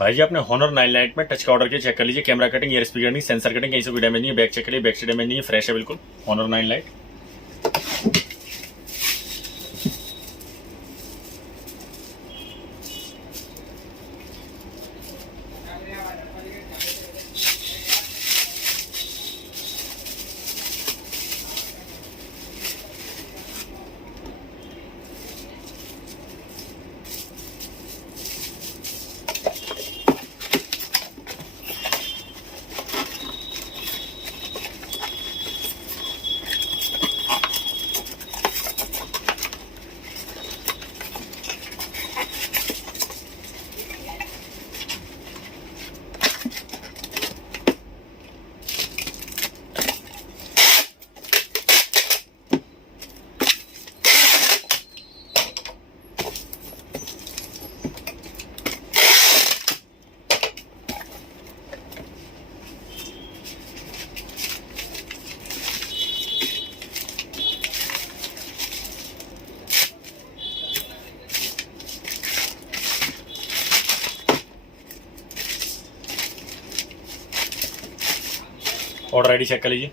भाई जी आपने हॉनर 9 लाइट में टच का ऑर्डर किया, चेक कर लीजिए। कैमरा कटिंग, ईयर स्पीकर नहीं, सेंसर कटिंग, कहीं से कोई डैमेज नहीं है। बैक चेक करिए, बैक से डैमेज नहीं है, फ्रेश है बिल्कुल। Honor 9 lite. Order ID check कर लीजिए।